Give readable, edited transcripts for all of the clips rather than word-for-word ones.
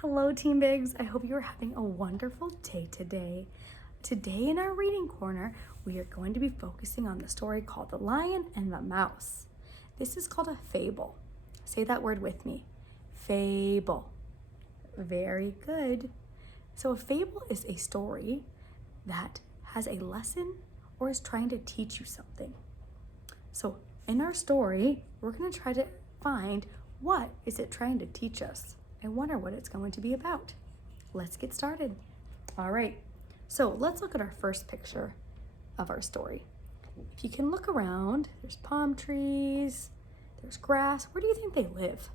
Hello, Team Bigs. I hope you are having a wonderful day today. Today in our reading corner, we are going to be focusing on the story called The Lion and the Mouse. This is called a fable. Say that word with me. Fable. Very good. So a fable is a story that has a lesson or is trying to teach you something. So in our story, we're going to try to find what is it trying to teach us. I wonder what it's going to be about. Let's get started. All right, so let's look at our first picture of our story. If you can look around, there's palm trees, there's grass. Where do you think they live?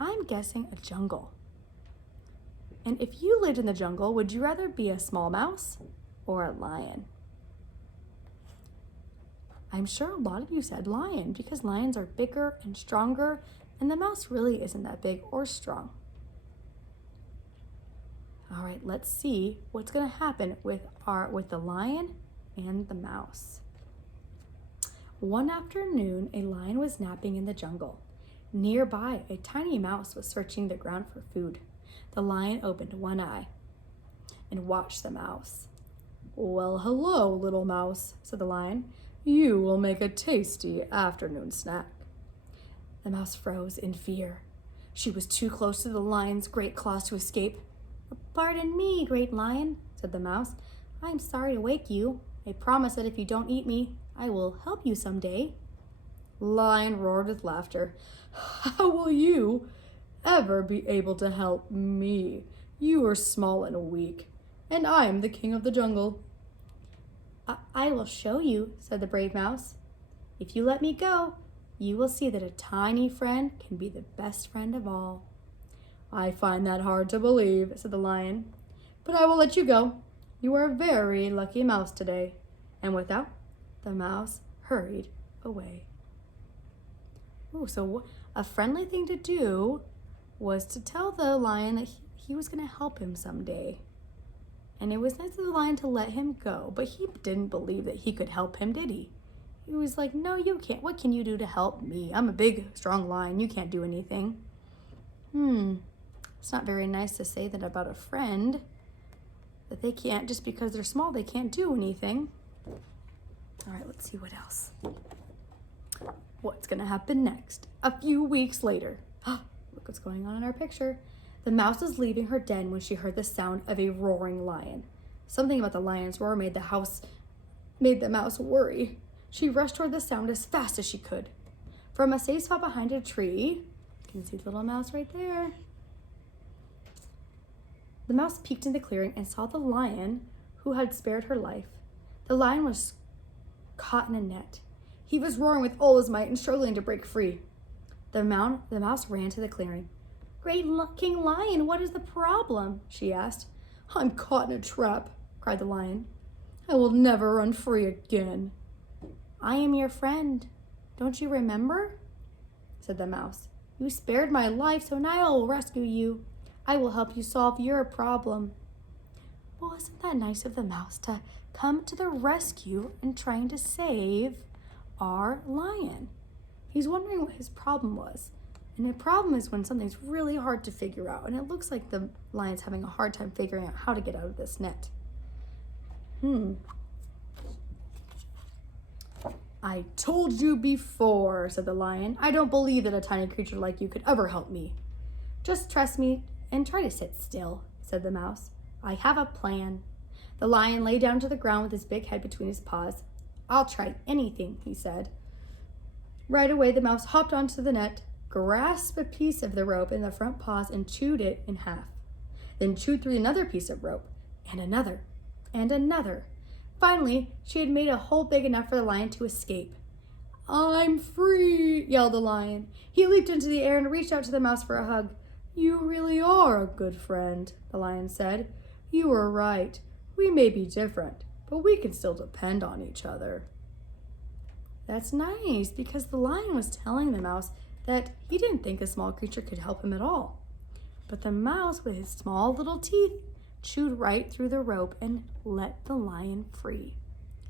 I'm guessing a jungle. And if you lived in the jungle, would you rather be a small mouse or a lion? I'm sure a lot of you said lion because lions are bigger and stronger, and the mouse really isn't that big or strong. All right, let's see what's going to happen with the lion and the mouse. One afternoon, a lion was napping in the jungle. Nearby, a tiny mouse was searching the ground for food. The lion opened one eye and watched the mouse. "Well, hello, little mouse," said the lion. "You will make a tasty afternoon snack." The mouse froze in fear. She was too close to the lion's great claws to escape. "Pardon me, great lion," said the mouse. "I'm sorry to wake you. I promise that if you don't eat me, I will help you someday." Lion roared with laughter. "How will you ever be able to help me? You are small and weak, and I am the king of the jungle." I will show you," said the brave mouse. "If you let me go, you will see that a tiny friend can be the best friend of all." "I find that hard to believe," said the lion, "but I will let you go. You are a very lucky mouse today." And with that, the mouse hurried away. Ooh, so a friendly thing to do was to tell the lion that he was going to help him someday. And it was nice of the lion to let him go, but he didn't believe that he could help him, did he? He was like, "No, you can't. What can you do to help me? I'm a big, strong lion. You can't do anything." It's not very nice to say that about a friend, that they can't, just because they're small, they can't do anything. All right, let's see what else. What's going to happen next? A few weeks later. Look what's going on in our picture. The mouse was leaving her den when she heard the sound of a roaring lion. Something about the lion's roar made the mouse worry. She rushed toward the sound as fast as she could. From a safe spot behind a tree, you can see the little mouse right there. The mouse peeked in the clearing and saw the lion who had spared her life. The lion was caught in a net. He was roaring with all his might and struggling to break free. The mouse ran to the clearing. "Great King Lion, what is the problem?" she asked. "I'm caught in a trap," cried the lion. "I will never run free again." "I am your friend. Don't you remember?" said the mouse. "You spared my life, so now I will rescue you. I will help you solve your problem." Well, isn't that nice of the mouse to come to the rescue and trying to save our lion? He's wondering what his problem was. And the problem is when something's really hard to figure out, and it looks like the lion's having a hard time figuring out how to get out of this net. "I told you before," said the lion. "I don't believe that a tiny creature like you could ever help me." "Just trust me and try to sit still," said the mouse. "I have a plan." The lion lay down to the ground with his big head between his paws. "I'll try anything," he said. Right away, the mouse hopped onto the net, grasped a piece of the rope in the front paws and chewed it in half. Then chewed through another piece of rope, and another, and another. Finally, she had made a hole big enough for the lion to escape. "I'm free," yelled the lion. He leaped into the air and reached out to the mouse for a hug. "You really are a good friend," the lion said. "You were right. We may be different, but we can still depend on each other." That's nice, because the lion was telling the mouse that he didn't think a small creature could help him at all. But the mouse, with his small little teeth, chewed right through the rope and let the lion free.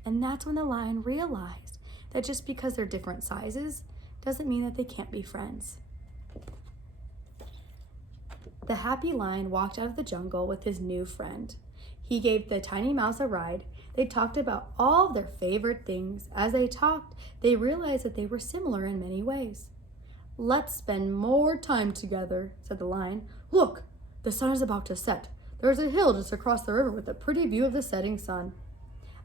And that's when the lion realized that just because they're different sizes doesn't mean that they can't be friends. The happy lion walked out of the jungle with his new friend. He gave the tiny mouse a ride. They talked about all their favorite things. As they talked, they realized that they were similar in many ways. "Let's spend more time together," said the lion. "Look, the sun is about to set. There's a hill just across the river with a pretty view of the setting sun."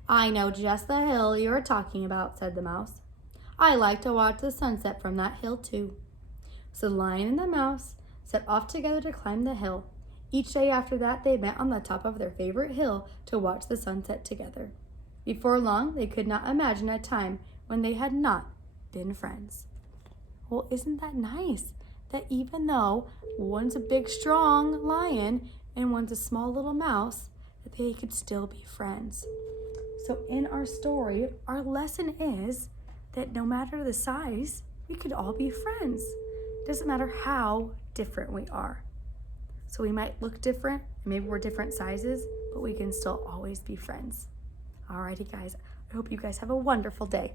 "I know just the hill you are talking about," said the mouse. "I like to watch the sunset from that hill too." So the lion and the mouse set off together to climb the hill. Each day after that, they met on the top of their favorite hill to watch the sunset together. Before long, they could not imagine a time when they had not been friends. Well, isn't that nice? That even though one's a big, strong lion and one's a small little mouse, that they could still be friends. So in our story, our lesson is that no matter the size, we could all be friends. It doesn't matter how different we are. So we might look different, and maybe we're different sizes, but we can still always be friends. Alrighty, guys. I hope you guys have a wonderful day.